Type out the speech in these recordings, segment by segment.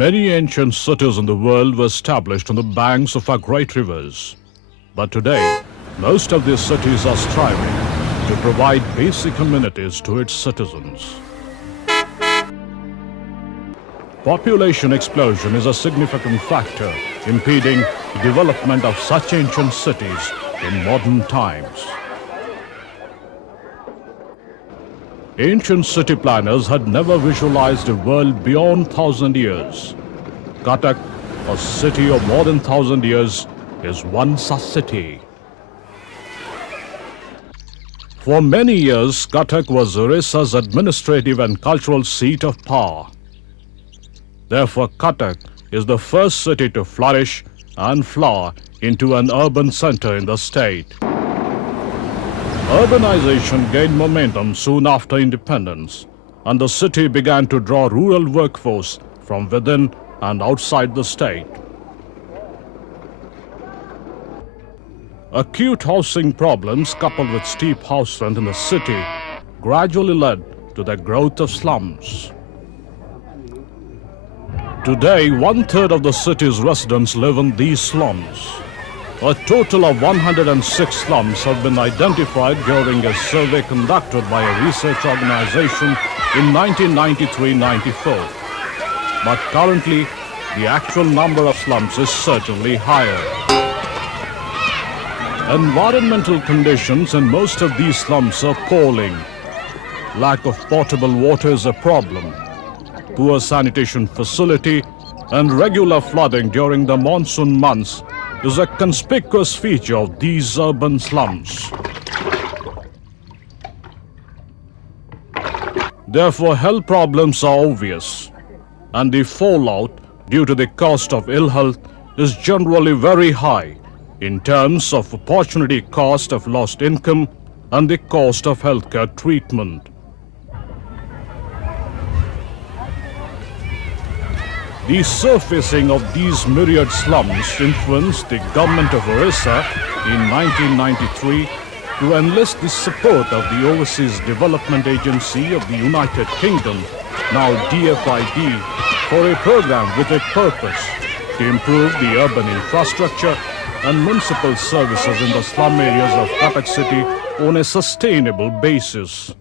Many ancient cities in the world were established on the banks of our great rivers. But today, most of these cities are striving to provide basic amenities to its citizens. Population explosion is a significant factor impeding development of such ancient cities in modern times. Ancient city planners had never visualized a world beyond 1,000 years. Cuttack, a city of more than 1,000 years, is one such city. For many years, Cuttack was Orissa's administrative and cultural seat of power. Therefore, Cuttack is the first city to flourish and flower into an urban center in the state. Urbanization gained momentum soon after independence, and the city began to draw rural workforce from within and outside the state. Acute housing problems coupled with steep house rent in the city gradually led to the growth of slums. Today, 1/3 of the city's residents live in these slums. A total of 106 slums have been identified during a survey conducted by a research organization in 1993-94. But currently, the actual number of slums is certainly higher. Environmental conditions in most of these slums are appalling. Lack of potable water is a problem. Poor sanitation facility and regular flooding during the monsoon months is a conspicuous feature of these urban slums. Therefore, health problems are obvious, and the fallout due to the cost of ill health is generally very high in terms of opportunity cost of lost income and the cost of healthcare treatment. The surfacing of these myriad slums influenced the government of Orissa in 1993 to enlist the support of the Overseas Development Agency of the United Kingdom, now DFID, for a program with a purpose to improve the urban infrastructure and municipal services in the slum areas of Cuttack City on a sustainable basis.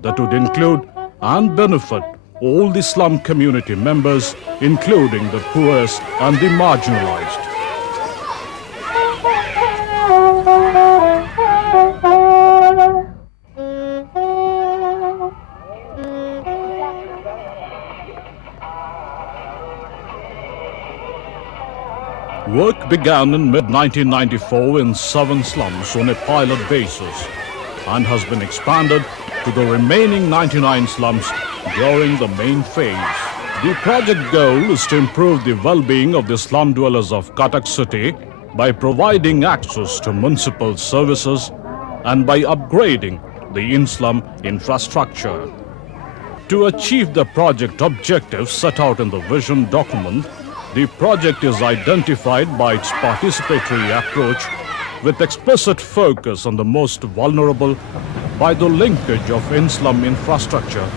That would include and benefit all the slum community members, including the poorest and the marginalized. Work began in mid-1994 in 7 slums on a pilot basis and has been expanded to the remaining 99 slums during the main phase. The project goal is to improve the well-being of the slum dwellers of Cuttack City by providing access to municipal services and by upgrading the in-slum infrastructure. To achieve the project objectives set out in the vision document, the project is identified by its participatory approach with explicit focus on the most vulnerable by the linkage of in-slum infrastructure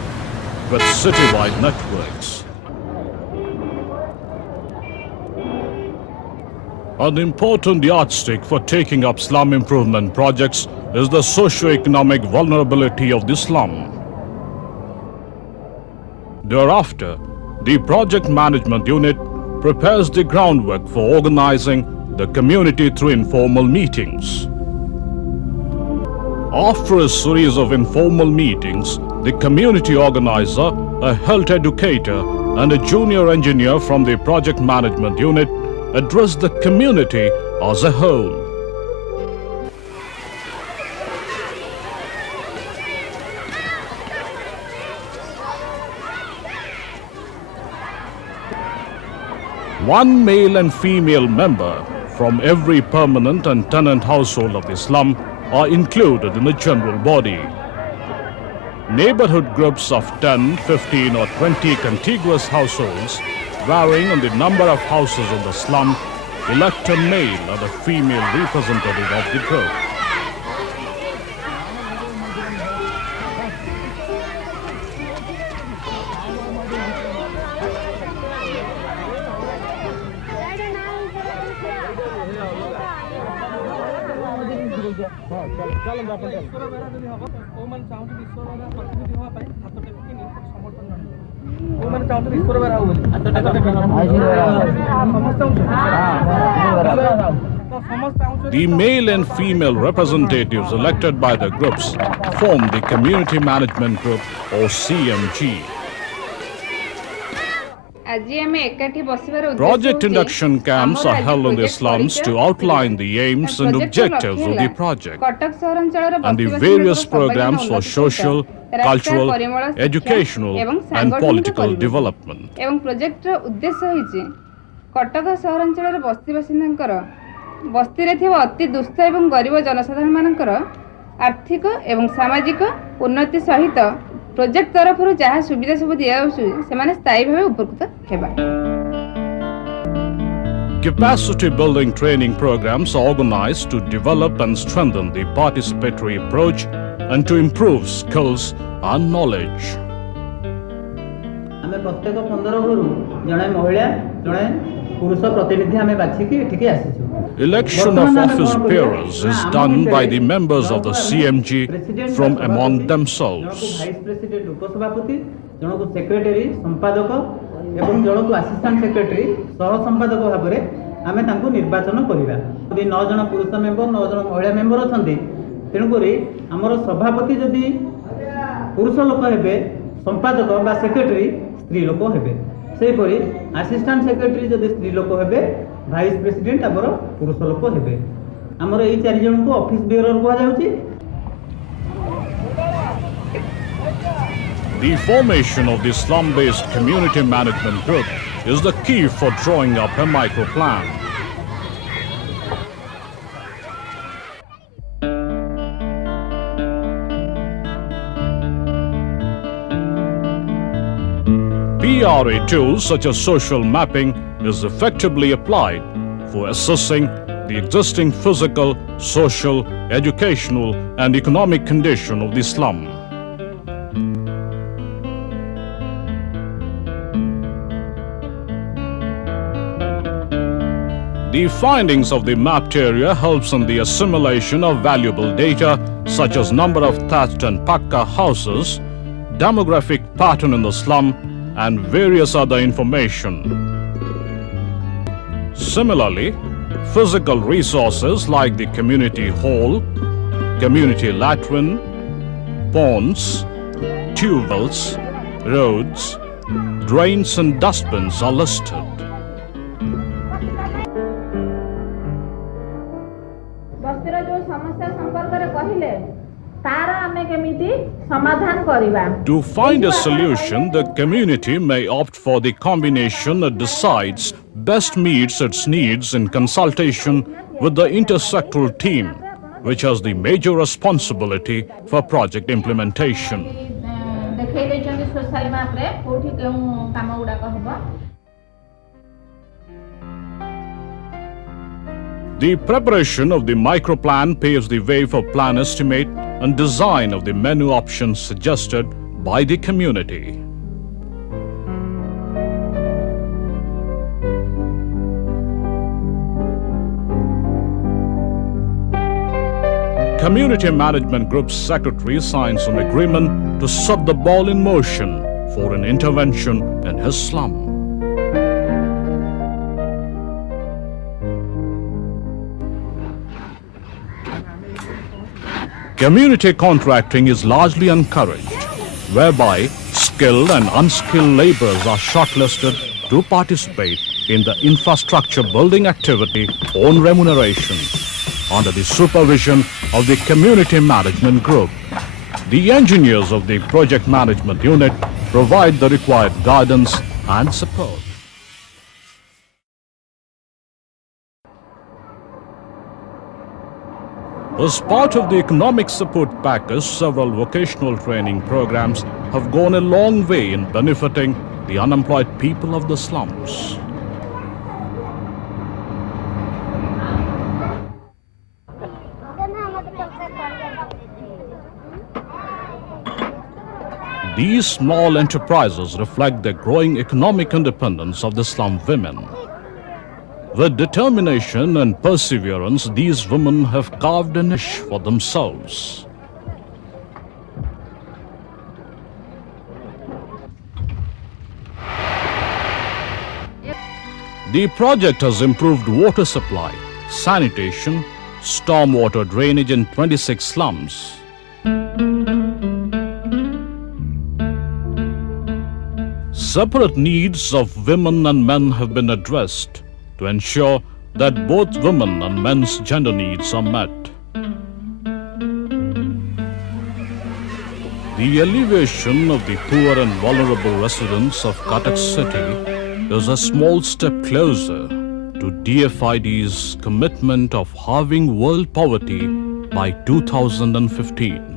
with citywide networks. An important yardstick for taking up slum improvement projects is the socio-economic vulnerability of the slum. Thereafter, the project management unit prepares the groundwork for organizing the community through informal meetings. After a series of informal meetings, the community organizer, a health educator, and a junior engineer from the project management unit address the community as a whole. One male and female member from every permanent and tenant household of the slum are included in the general body. Neighborhood groups of 10, 15 or 20 contiguous households varying on the number of houses in the slum, elect a male and a female representative of the group. The male and female representatives elected by the groups form the Community Management Group or CMG. Project induction camps are held in the slums to outline the aims and objectives of the project and the various programs for social, cultural, educational and political development. बस्ती रे थिबा अति दुष्ट एवं गरीब जनसाधारण मानकर आर्थिक एवं सामाजिक उन्नति सहित प्रोजेक्ट तरफ जहाँ सुविधा सब दिया से माने स्थायी भाव उपकृत हेबा. Capacity building training programs are organized to develop and strengthen the participatory approach and to improve skills and knowledge. हमें प्रत्येक 15 घरु जणे महिला जणे पुरुष प्रतिनिधि हमें बाछि के एठिके आसीछु. Election of office bearers is done by the members of the CMG from among themselves. Vice President उपसभापति जणको सेक्रेटरी संपादक एवं जणको असिस्टेंट सेक्रेटरी सह संपादक भाबरे आमे तांको निर्वाचन करिबा. यदि 9 जण पुरुष मेंबर 9 जण महिला मेंबर अछंती तेनु करी हमर सभापति जदि पुरुष लोक हेबे संपादक बा सेक्रेटरी स्त्री लोक हेबे. सेपरी असिस्टेंट सेक्रेटरी जदि स्त्री लोक हेबे वाइस प्रेसिडेंट हमर पुरुष लोक हेबे. हमर एई 4 जण को ऑफिस बेयरर कहै जाउची. The formation of the slum-based community management group is the key for drawing up a micro-plan. PRA tools such as social mapping is effectively applied for assessing the existing physical, social, educational and economic condition of the slum. The findings of the mapped area helps in the assimilation of valuable data such as number of thatched and pakka houses, demographic pattern in the slum, and various other information. Similarly, physical resources like the community hall, community latrine, ponds, tube wells, roads, drains and dustbins are listed. To find a solution, the community may opt for the combination that decides best meets its needs in consultation with the intersectoral team, which has the major responsibility for project implementation. The preparation of the microplan paves the way for plan estimate and design of the menu options suggested by the community. Community Management Group's secretary signs an agreement to set the ball in motion for an intervention in his slum. Community contracting is largely encouraged, whereby skilled and unskilled laborers are shortlisted to participate in the infrastructure building activity on remuneration under the supervision of the Community Management Group. The engineers of the project management unit provide the required guidance and support. As part of the economic support package, several vocational training programs have gone a long way in benefiting the unemployed people of the slums. These small enterprises reflect the growing economic independence of the slum women. With determination and perseverance, these women have carved a niche for themselves. The project has improved water supply, sanitation, stormwater drainage in 26 slums. Separate needs of women and men have been addressed to ensure that both women and men's gender needs are met. The elevation of the poor and vulnerable residents of Cuttack City is a small step closer to DFID's commitment of halving world poverty by 2015.